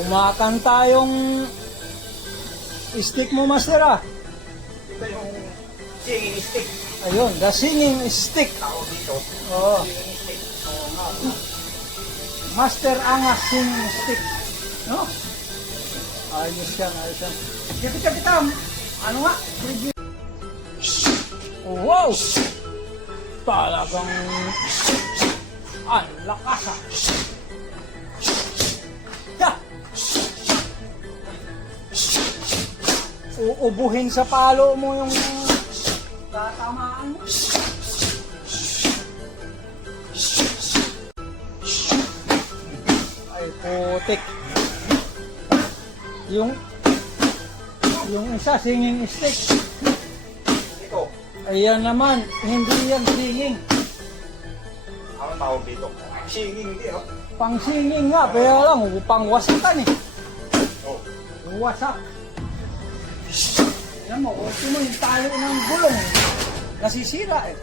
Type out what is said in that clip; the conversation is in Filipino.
Kumakanta yung stick mo, master ah. Ito yung singing stick. Ayun, the singing stick. Tao dito. Oo. Singing stick. Oo nga. Master Angas singing stick. No? Ayos yan, ayos yan. Kita. Ano nga? Wow! Talagang ang lakas ah. Ha! Uubuhin sa palo mo yung tatamaan mo. Ay putik. Yung isa singing stick. Ito. Ayan naman, hindi yan singing. Ano tawag dito? Singing hindi, oh. Pang singing nga, kaya lang, pang wasakan eh. Oh. Wasak. Ayan mo, ultimo yung talo ng gulong. Nasisira eh.